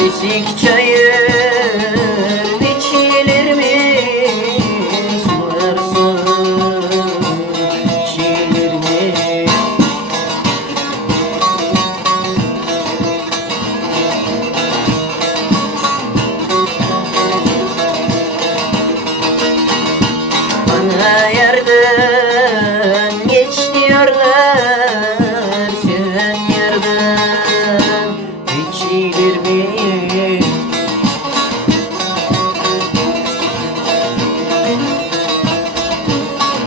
Kesik çayın içilir mi? Sular içilir mi? Bana yerden geç diyorlar